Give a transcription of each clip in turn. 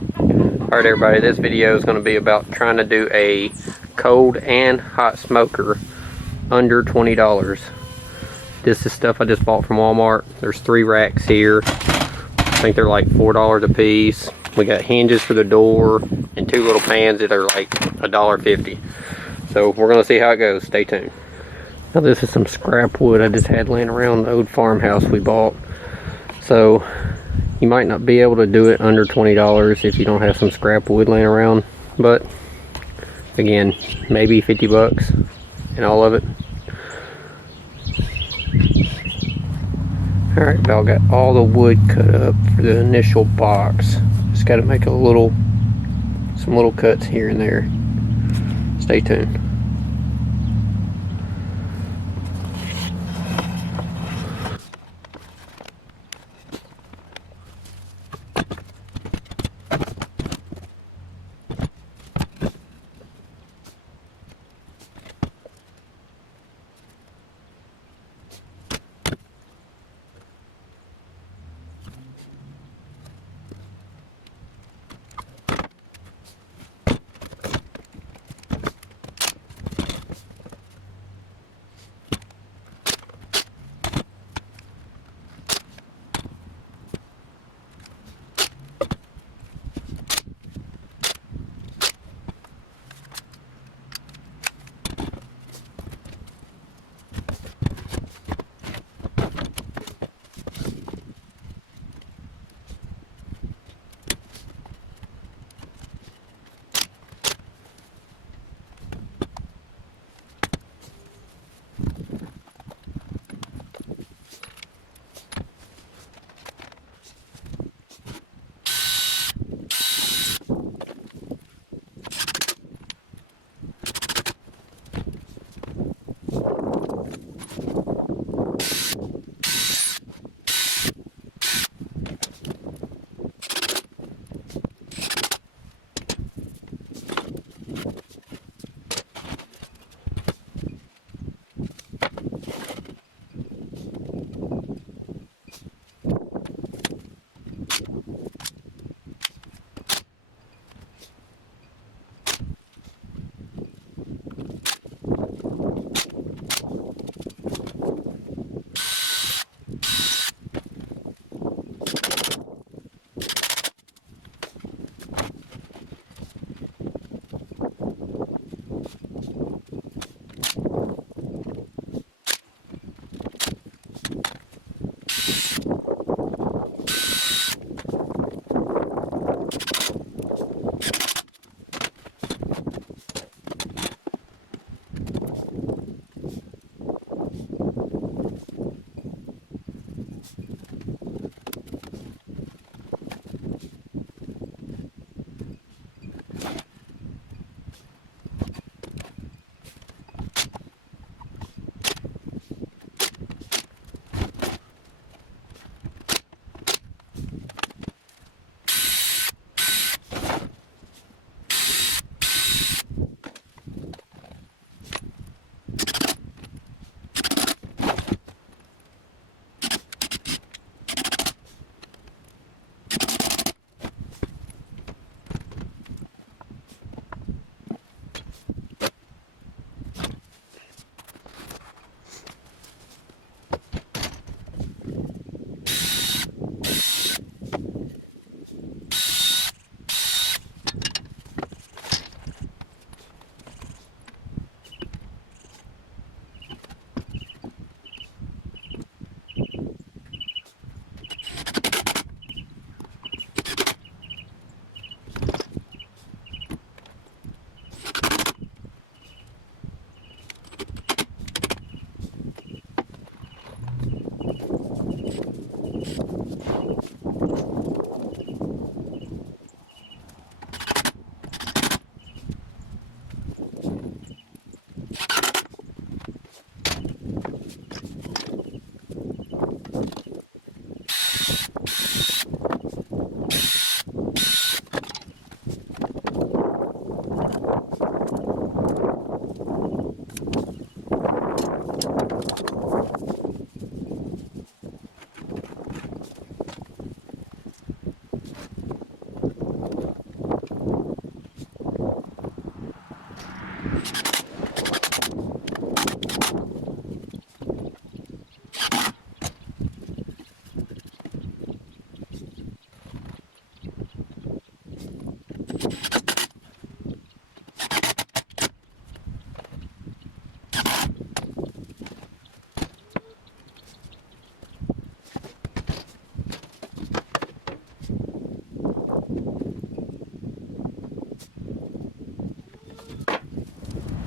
Alright everybody, this video is going to be about trying to do a cold and hot smoker under $20. This is stuff I just bought from Walmart. There's 3 racks here. I think they're like $4 a piece. We got hinges for the door and 2 little pans that are like $1.50. So we're going to see how it goes. Stay tuned. Now this is some scrap wood I just had laying around the old farmhouse we bought. So you might not be able to do it under $20 if you don't have some scrap wood laying around. But again, maybe 50 bucks and all of it. Alright, Val got all the wood cut up for the initial box. Just got to make some little cuts here and there. Stay tuned.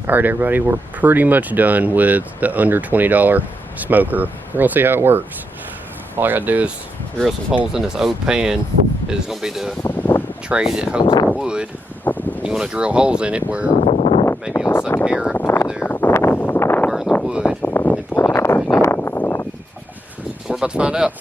Alright everybody, we're pretty much done with the under $20 smoker. We're gonna see how it works. All I gotta do is drill some holes in this oak pan. This is gonna be the tray that holds the wood. You wanna drill holes in it where maybe it'll suck air up through there, burn the wood, and then pull it out through there. We're about to find out.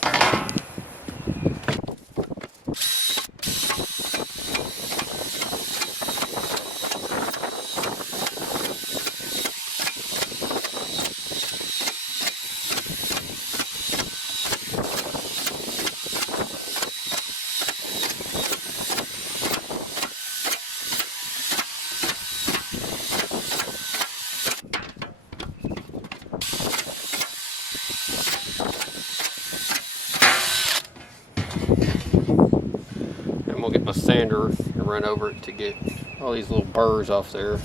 I'm gonna get my sander and run over it to get all these little burrs off there.